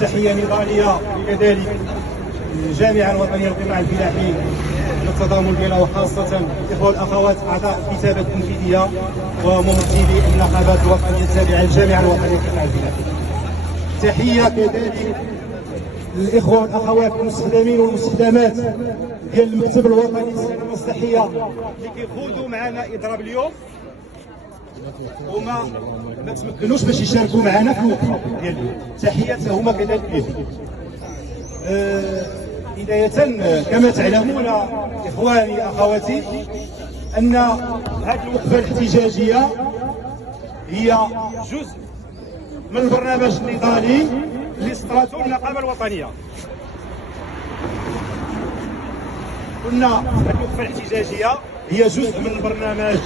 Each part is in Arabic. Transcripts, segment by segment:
تحية نضالية كذلك الجامعة الوطنية للقطاع الفلاحي للتضامن بنا، وخاصة الإخوة والأخوات أعضاء الكتابة التنفيذية وممثلي النقابات الوطنية التابعة للجامعة الوطنية للقطاع الفلاحي. تحية كذلك للإخوة والأخوات المستخدمين والمستخدمات ديال المكتب الوطني للصيانة المصلحية اللي كيخوضوا معنا إضراب اليوم وما تمكنوش باش يشاركوا معنا في الوقفة ديال اليوم. تحيات لهما كذلك لهم. بداية كما تعلمون إخواني أخواتي أن هذه الوقفة الاحتجاجية هي جزء من البرنامج النضالي اللي سطرته النقابة الوطنية. قلنا الوقفة الاحتجاجية هي جزء من البرنامج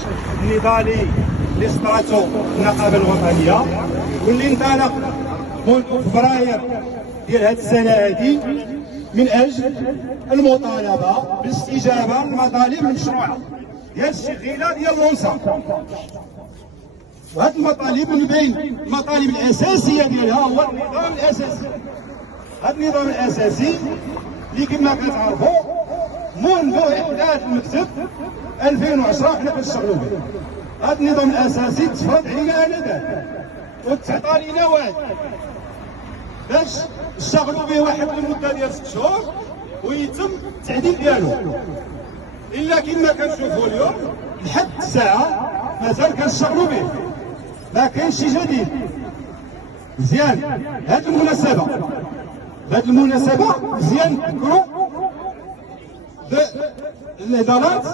النضالي اللي سطرته النقابة الوطنية واللي انطلق منذ فبراير ديال هذه السنة هذه من أجل المطالبة بالاستجابة للمطالب المشروعة ديال الشغيلة ديال المنصة. وهذه المطالب من بين المطالب الأساسية ديالها هو النظام الأساسي. هذا النظام الأساسي اللي كما كتعرفوا منذ إحداث المكتب 2010 حنا كنشتغلوا به. هذا النظام الأساسي تفرض علينا آنذاك وتعطى لنا وعد باش نشتغلوا به واحد المدة ديال 6 شهور ويتم التعديل ديالو. إلا كما كنشوفوا اليوم لحد الساعة مازال كنشتغلوا به، ما كاينش شي جديد. مزيان هذه المناسبة مزيان نذكروا بالإدارات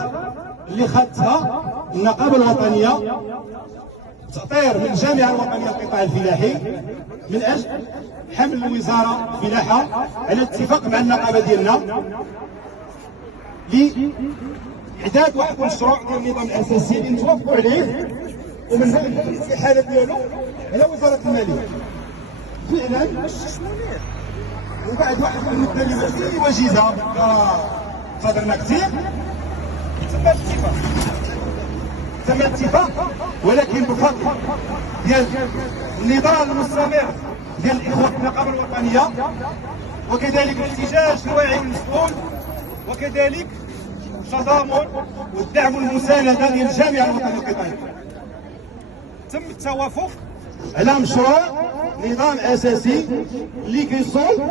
اللي خدتها النقابة الوطنية تأطير من الجامعة الوطنية للقطاع الفلاحي من أجل حمل الوزارة الفلاحة على الاتفاق مع النقابة ديالنا لإحداث واحد المشروع ديال النظام الأساسي اللي نتوافقوا عليه ومن بعد الاستحالة ديالو على وزارة المالية فعلا. وبعد واحد المدة اللي ماشي وجيزة صدرنا كثير تم اتفاق، ولكن بفضل ديال النضال المستمر ديال الإخوة في النقابة الوطنية وكذلك الاحتجاج الواعي المسؤول وكذلك التضامن والدعم والمساندة ديال الجامعة الوطنية للقطاع تم التوافق على مشروع نظام أساسي اللي كيصون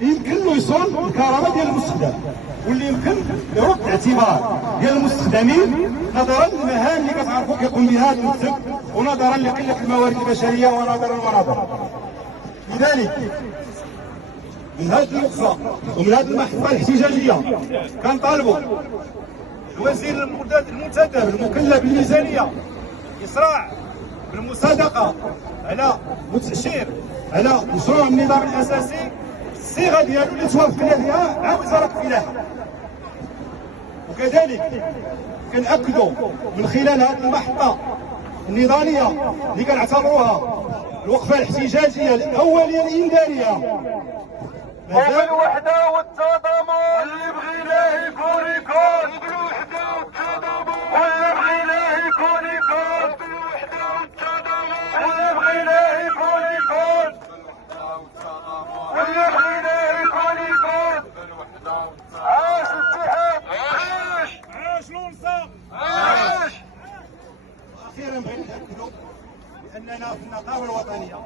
يمكن له يصون الكرامة ديال المستخدم واللي يمكن يرد الاعتبار ديال المستخدمين نظرا للمهام اللي كتعرفوا كيقوم بها هذا المكتب ونظرا لقلة الموارد البشرية ونظرا للمناظر. لذلك من هذه الوقفة ومن هذه المحطة الاحتجاجية كنطالبوا الوزير المنتدب المكلف بالميزانية يسرع بالمصادقة على وتأشير على مشروع النظام الأساسي الصيغة ديالو اللي توافقنا فيها مع وزارة الفلاحة. وكذلك كنأكدوا من خلال هذه المحطة النضالية اللي كنعتبروها الوقفة الاحتجاجية الأولية الإنذارية بالوحدة والتضامن اللي بغيناه يكون بالوحدة والتضامن واللي بغيناه يكون بالوحدة والتضامن واللي بغيناه يكون واللي بغيناه يكون بالوحدة والتضامن. عاش الاتحاد، عاش الأنصاف، عاش. أخيرا بغيت نأكدوا بأننا في النقابة الوطنية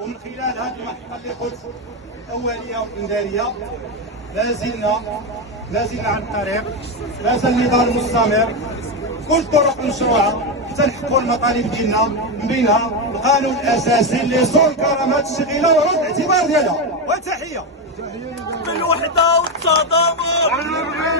ومن خلال هذه المحطة اللي قلت الأولية والإنذارية لا زلنا عن الطريق، لا زال النضال مستمر، كل الطرق مشروعة حتى نحققوا المطالب ديالنا من بينها القانون الأساسي اللي يصون كرامات الشغيلة ورد الاعتبار ديالها. وتحية بالوحدة والتضامن.